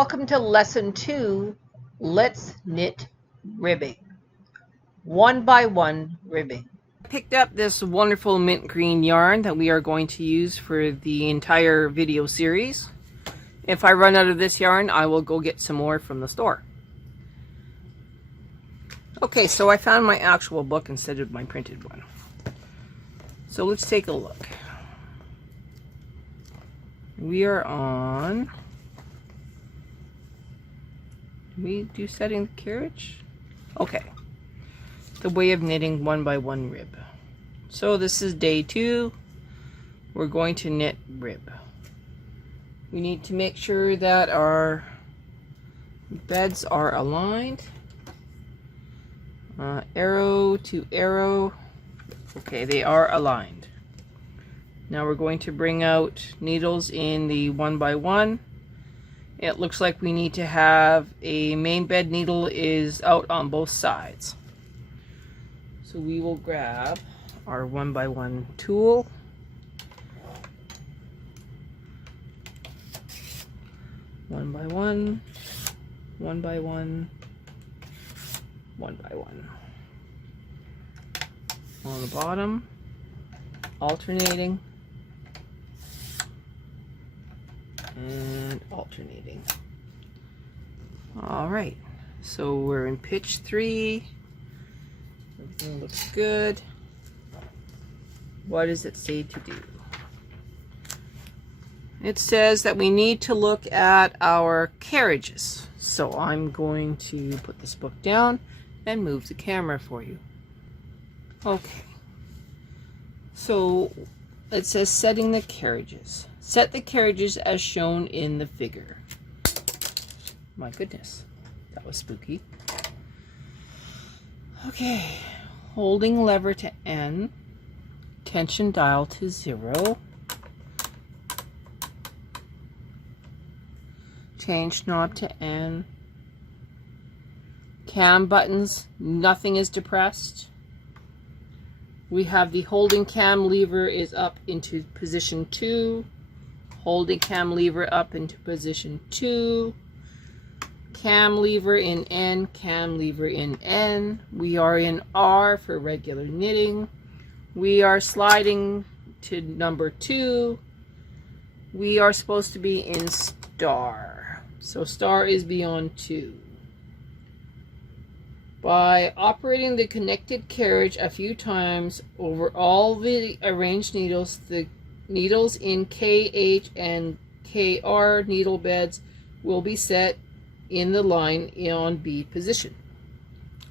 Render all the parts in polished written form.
Welcome to Lesson 2, Let's Knit Ribbing. 1x1 ribbing. I picked up this wonderful mint green yarn that we are going to use for the entire video series. If I run out of this yarn, I will go get some more from the store. Okay, so I found my actual book instead of my printed one. So let's take a look. We are on... we do setting the carriage? Okay. The way of knitting 1x1 rib. So this is day 2. We're going to knit rib. We need to make sure that our beds are aligned. Arrow to arrow. Okay, they are aligned. Now we're going to bring out needles in the 1x1. It looks like we need to have a main bed needle is out on both sides. So we will grab our 1x1 tool. One by one, 1x1, 1x1. On the bottom, alternating. And alternating. Alright, so we're in pitch 3. Everything looks good. What does it say to do? It says that we need to look at our carriages. So I'm going to put this book down and move the camera for you. Okay. So it says setting the carriages. Set the carriages as shown in the figure. My goodness, that was spooky. Okay, holding lever to N, tension dial to 0, change knob to N, cam buttons, nothing is depressed. We have the holding cam lever is up into position 2. Holding cam lever up into position 2. Cam lever in N, cam lever in N. We are in R for regular knitting. We are sliding to number 2. We are supposed to be in star. So star is beyond 2. By operating the connected carriage a few times over all the arranged needles, the needles in KH and KR needle beds will be set in the line on B position.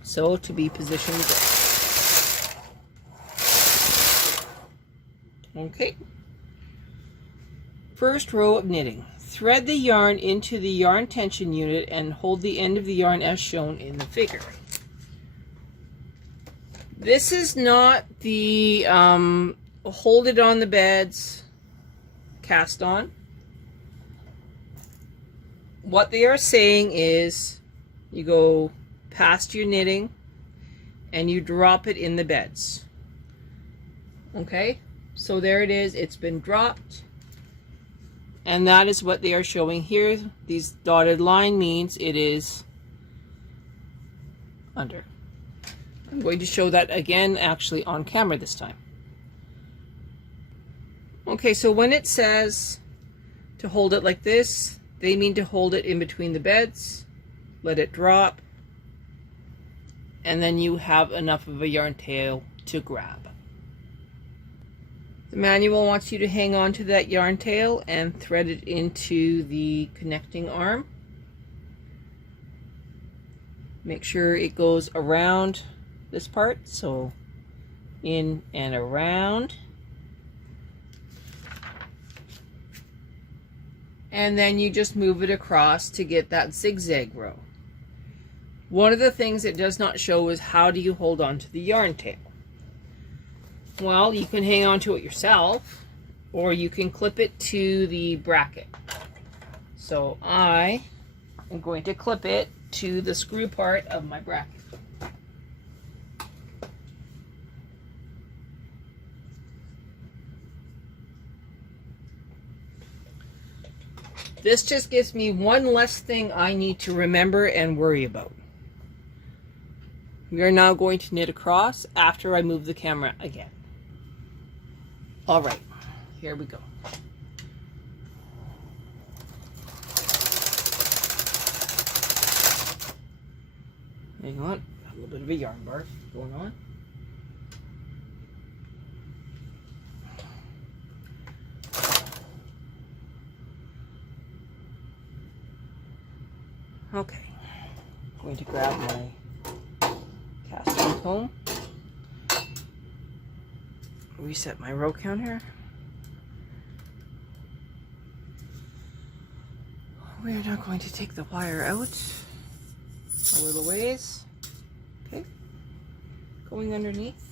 So to be positioned there. Okay. First row of knitting. Thread the yarn into the yarn tension unit and hold the end of the yarn as shown in the figure. This is not the hold it on the beds cast on. What they are saying is you go past your knitting and you drop it in the beds. Okay, so there it is, it's been dropped, and that is what they are showing here. These dotted line means it is under. I'm going to show that again actually on camera this time. Okay, so when it says to hold it like this, they mean to hold it in between the beds, let it drop, and then you have enough of a yarn tail to grab. The manual wants you to hang on to that yarn tail and thread it into the connecting arm. Make sure it goes around this part, so in and around. And then you just move it across to get that zigzag row. One of the things it does not show is how do you hold on to the yarn tail. Well, you can hang on to it yourself, or you can clip it to the bracket. So I am going to clip it to the screw part of my bracket. This just gives me one less thing I need to remember and worry about. We are now going to knit across after I move the camera again. All right, here we go. Hang on, a little bit of a yarn barf going on. Okay, I'm going to grab my cast on comb, reset my row counter. We are now going to take the wire out a little ways. Okay, going underneath.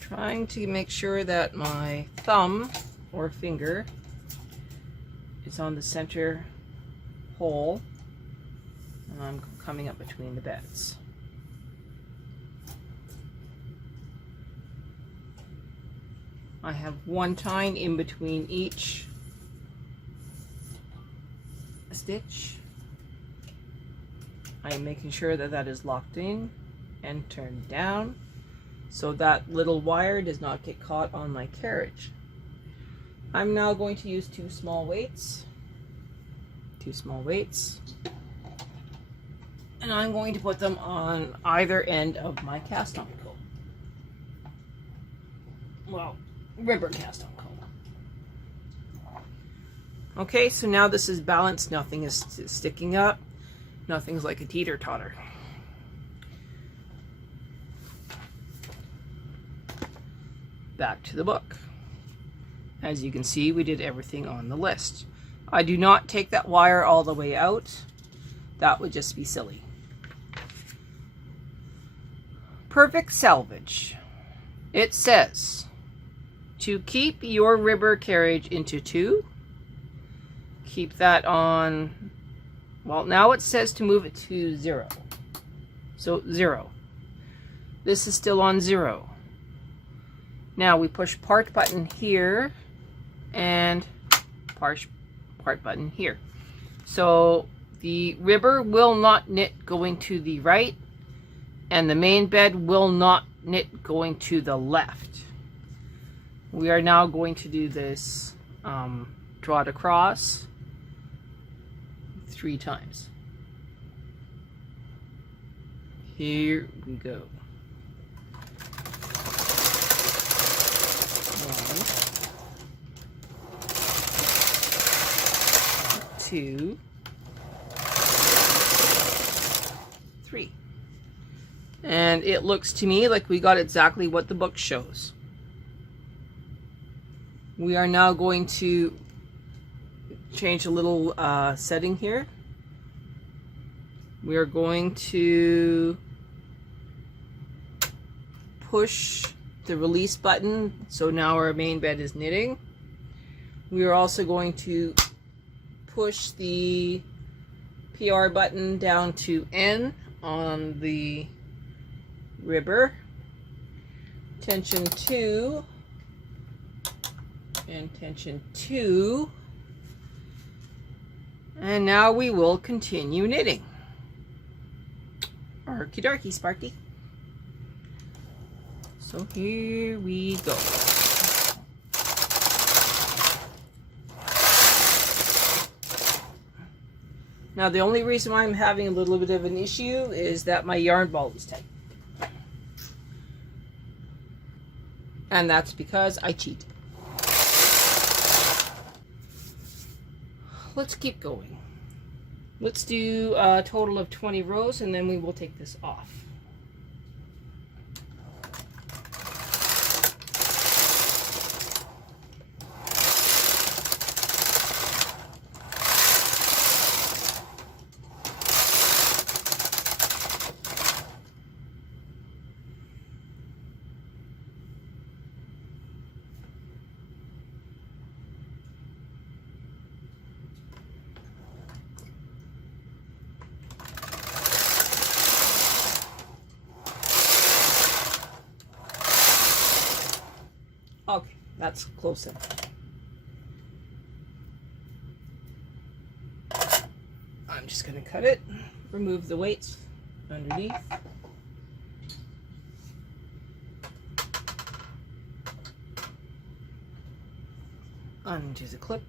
Trying to make sure that my thumb or finger is on the center hole, and I'm coming up between the beds. I have one tying in between each stitch. I am making sure that that is locked in and turned down, so that little wire does not get caught on my carriage. I'm now going to use two small weights, and I'm going to put them on either end of my cast on comb. Well, rubber cast on comb. Okay, so now this is balanced, nothing is sticking up, nothing's like a teeter-totter. Back to the book. As you can see, we did everything on the list. I do not take that wire all the way out. That would just be silly. Perfect salvage. It says to keep your ribber carriage into 2. Keep that on, well, now it says to move it to 0. So 0. This is still on 0. Now we push part button here and part button here. So the ribber will not knit going to the right, and the main bed will not knit going to the left. We are now going to do this draw it across 3 times. Here we go. 2, 3. And it looks to me like we got exactly what the book shows. We are now going to change a little setting here. We are going to push the release button, so now our main bed is knitting. We are also going to push the PR button down to N on the ribber. Tension 2 and tension 2. And now we will continue knitting. Okie dokie, Sparky. So here we go. Now the only reason why I'm having a little bit of an issue is that my yarn ball is tight. And that's because I cheat. Let's keep going. Let's do a total of 20 rows and then we will take this off. Okay, that's close enough. I'm just going to cut it, remove the weights underneath. Undo the clip.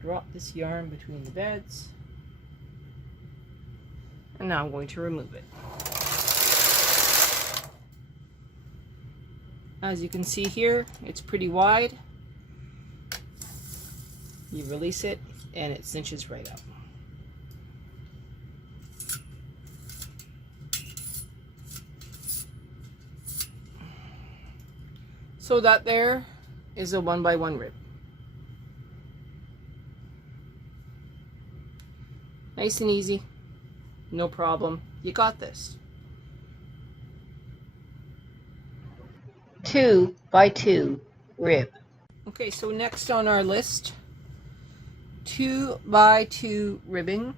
Drop this yarn between the beds. And now I'm going to remove it. As you can see here, it's pretty wide. You release it and it cinches right up. So that there is a 1x1 rib. Nice and easy, no problem. You got this. 2x2 rib. Okay, so next on our list, 2x2 ribbing.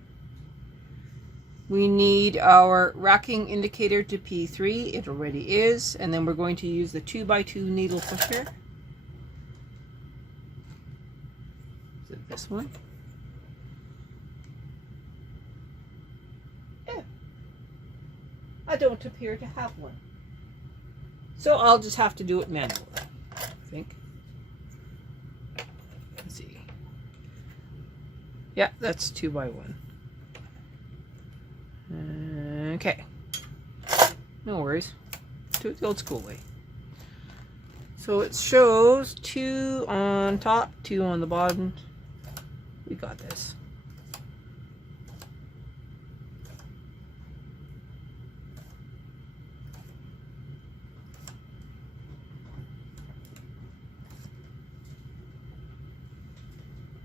We need our racking indicator to P3. It already is. And then we're going to use the 2x2 needle pusher. Is it this one? Yeah. I don't appear to have one. So I'll just have to do it manually, I think. Let's see. Yeah, that's 2x1. Okay. No worries. Do it the old school way. So it shows 2 on top, 2 on the bottom. We got this.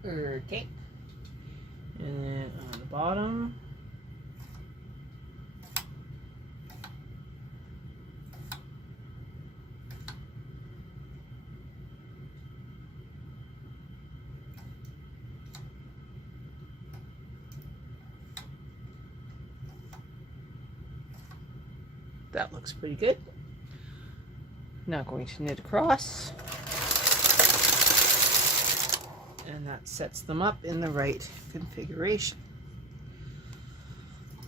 Okay. And then on the bottom. That looks pretty good. Now going to knit across. And that sets them up in the right configuration.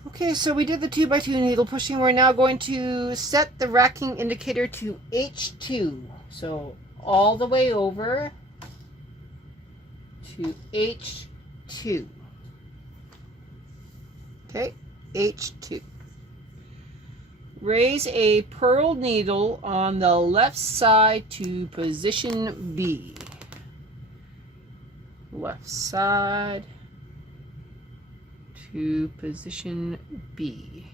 Okay, so we did the 2x2 needle pushing. We're now going to set the racking indicator to H2. So all the way over to H2. Okay, H2. Raise a purl needle on the left side to position B. Left side to position B.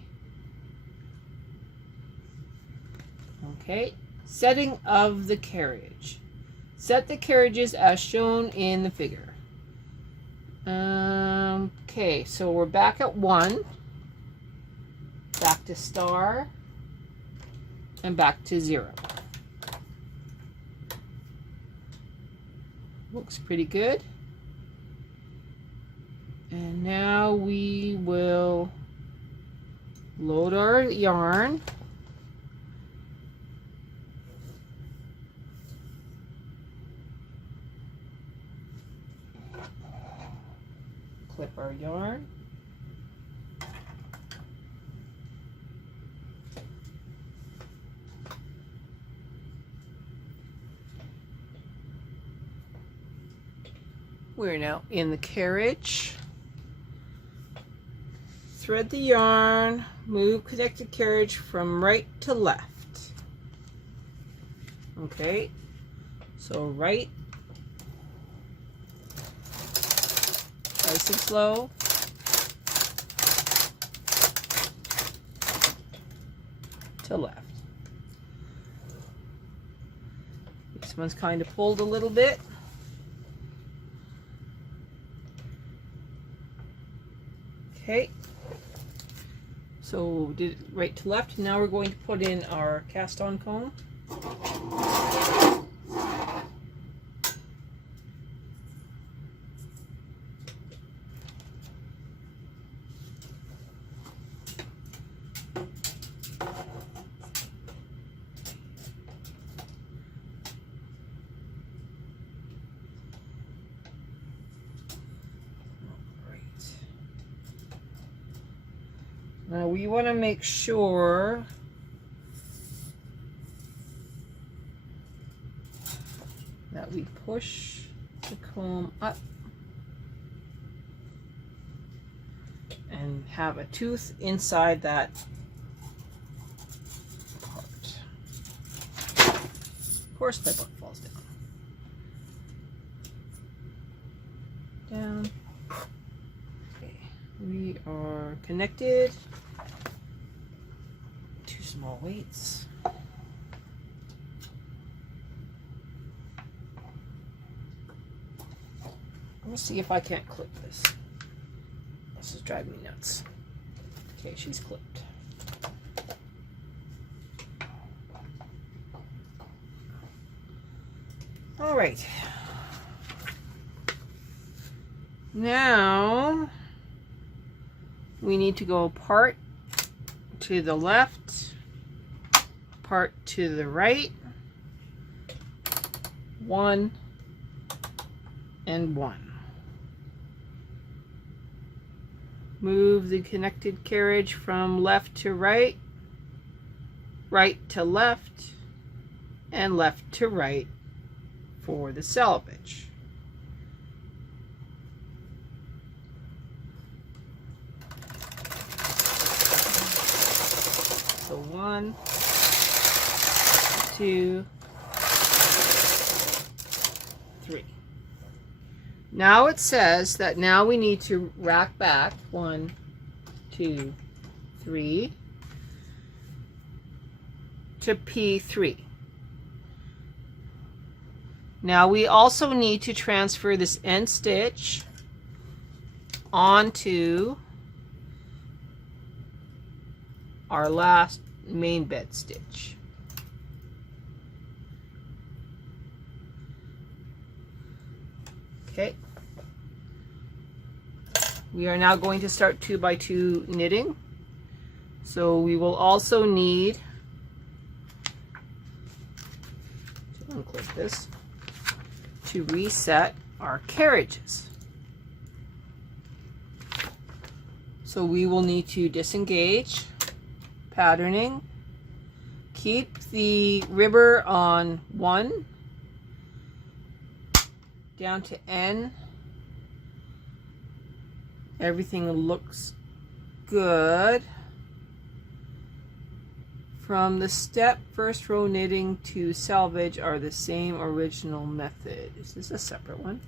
Okay, setting of the carriage. Set the carriages as shown in the figure. Okay, so we're back at 1, back to star, and back to 0. Looks pretty good. And now we will load our yarn. Clip our yarn. We're now in the carriage. Thread the yarn, move connected carriage from right to left. Okay, so right, nice and slow. To left. This one's kind of pulled a little bit. Okay. So we did it right to left. Now we're going to put in our cast on comb. Now we want to make sure that we push the comb up and have a tooth inside that part. Of course my book falls down. Down. Okay, we are connected. 2 small weights. Let's see if I can't clip this. This is driving me nuts. Okay, she's clipped. All right. Now we need to go part to the left, part to the right, 1 and 1. Move the connected carriage from left to right, right to left, and left to right for the selvage. So 1, 2, 3. Now it says that now we need to rack back 1, 2, 3 to P3. Now we also need to transfer this end stitch onto our last main bed stitch. Okay. We are now going to start 2x2 knitting. So we will also need to unclip this to reset our carriages. So we will need to disengage patterning, keep the ribber on 1 down to N. Everything looks good. From the step first row knitting to selvage are the same original method. Is this a separate one?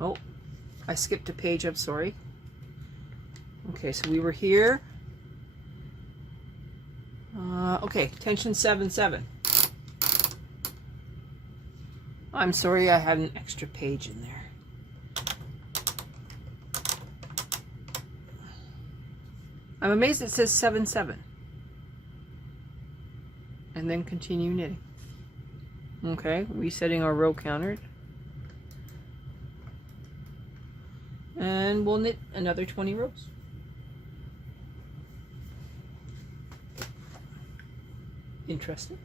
Oh, I skipped a page, I'm sorry. Okay, so we were here. Okay, tension 7-7. I'm sorry, I had an extra page in there. I'm amazed it says 7-7. And then continue knitting. Okay, resetting our row counter. And we'll knit another 20 rows. Interesting.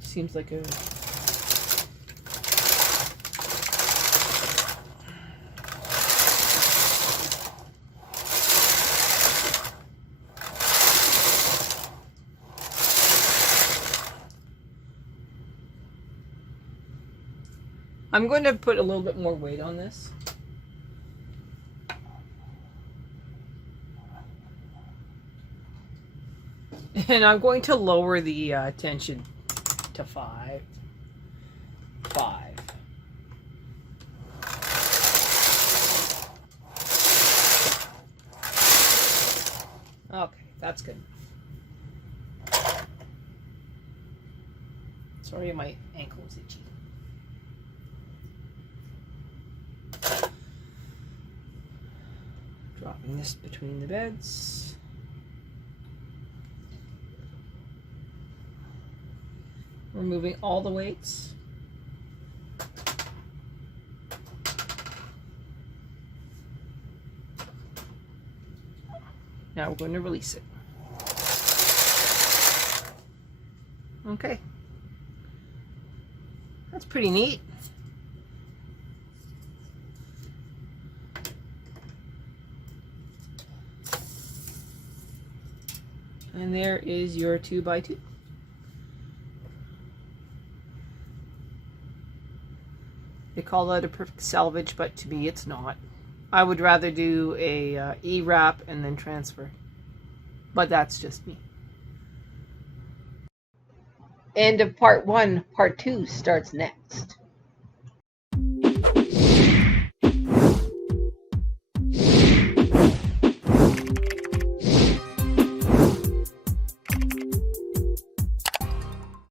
Seems like a I'm going to put a little bit more weight on this. And I'm going to lower the tension to 5. Okay, that's good. Sorry, my ankle is itchy. Dropping this between the beds. Removing all the weights. Now we're going to release it. Okay. That's pretty neat. And there is your 2x2. They call that a perfect salvage, but to me it's not. I would rather do a E-wrap and then transfer. But that's just me. End of part 1. Part 2 starts next.